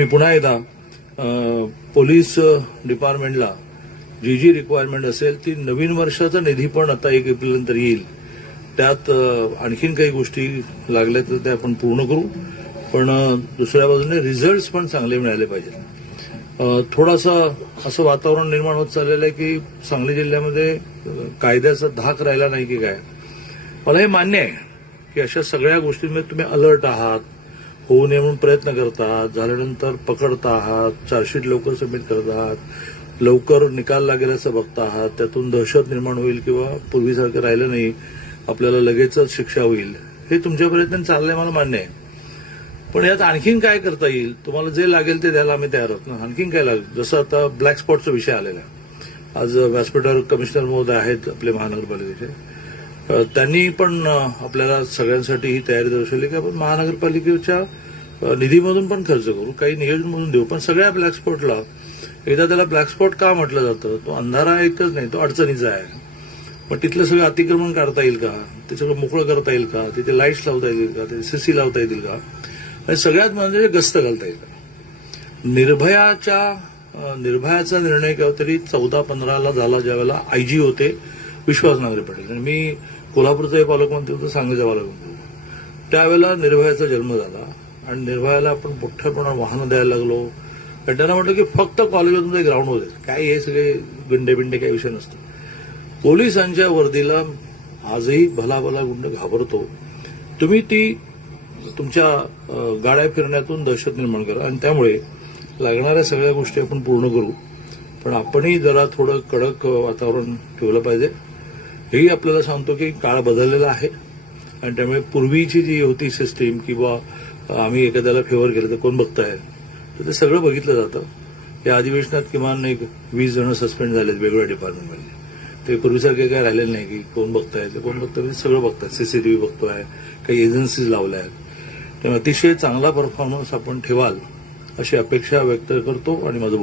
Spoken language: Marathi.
मी पुन्हा एकदा पोलीस डिपार्टमेंटला जी रिक्वायरमेंट असेल ती नवीन वर्षाचा निधी पण आता 1 एप्रिलनंतर येईल. त्यात आणखीन काही गोष्टी लागल्या तर त्या आपण पूर्ण करू. पण दुसऱ्या बाजूने रिझल्ट्स पण चांगले मिळाले पाहिजेत. थोडासा असं वातावरण निर्माण होत चाललेलं आहे की सांगली जिल्ह्यामध्ये कायद्याचा धाक राहिला नाही की काय. मला हे मान्य आहे की अशा सगळ्या गोष्टींमध्ये तुम्ही अलर्ट आहात, होऊ नये म्हणून प्रयत्न करतात, झाल्यानंतर पकडता आहात, चार्जशीट लवकर सबमिट करत आहात, लवकर निकाल लागेल असं बघता आहात, त्यातून दहशत निर्माण होईल किंवा पूर्वीसारखं राहिलं नाही, आपल्याला लगेचच शिक्षा होईल, हे तुमच्या प्रयत्न चाललंय, मला मान्य आहे. पण यात आणखीन काय करता येईल, तुम्हाला जे लागेल ते द्यायला आम्ही तयार आहोत ना. आणखीन काय लागेल, जसं आता ब्लॅक स्पॉटचा विषय आलेला आहे. आज व्यासपीठावर कमिशनर महोदय आहेत आपले महानगरपालिकेचे, त्यांनी पण आपल्याला सगळ्यांसाठी ही तयारी दर्शवली की आपण महानगरपालिकेच्या निधीमधून पण खर्च करू, काही नियोजनमधून देऊ. पण सगळ्या ब्लॅक स्पॉटला एकदा त्याला ब्लॅक स्पॉट का म्हटलं जातं, तो अंधारा एकच नाही, तो अडचणीचा आहे. पण तिथलं सगळं अतिक्रमण काढता येईल का, ते सगळं मोकळं करता येईल का, तिथे लाईट्स लावता येतील का, तिथे सीसी लावता येतील का, आणि सगळ्यात म्हणजे गस्त घालता येईल का. निर्भयाचा निर्णय केव्हा तरी 14-15 झाला, ज्यावेळेला आयजी होते विश्वास नांगरे पाटील, आणि मी कोल्हापूरचे पालकमंत्री होतो, सांगलीचा पालकमंत्री होतो. त्यावेळेला निर्भयाचा जन्म झाला आणि निर्भयाला आपण मोठ्या प्रमाणात वाहनं द्यायला लागलो. आणि त्यांना म्हटलं की फक्त कॉलेजला तुमचं ग्राउंड होते, काय हे सगळे गुंडे काही विषय नसतो. पोलिसांच्या वर्दीला आजही भला गुंड घाबरतो. तुम्ही ती तुमच्या गाड्या फिरण्यातून दहशत निर्माण करा आणि त्यामुळे लागणाऱ्या सगळ्या गोष्टी आपण पूर्ण करू. पण आपणही जरा थोडं कडक वातावरण ठेवलं पाहिजे. हेही आपल्याला सांगतो की काळ बदललेला आहे आणि त्यामुळे पूर्वीची जी होती सिस्टीम किंवा आम्ही एखाद्याला फेवर केलं तर कोण बघताय, तर ते सगळं बघितलं जातं. या अधिवेशनात किमान 20 जण सस्पेंड झालेत वेगवेगळ्या डिपार्टमेंटमध्ये. ते पूर्वीसारखे काय राहिलेलं नाही की कोण बघताय ते कोण बघताय, सगळं बघताय. सीसीटीव्ही बघतोय, काही एजन्सीज लावल्या आहेत. त्यामुळे अतिशय चांगला परफॉर्मन्स आपण ठेवाल अशी अपेक्षा व्यक्त करतो आणि माझं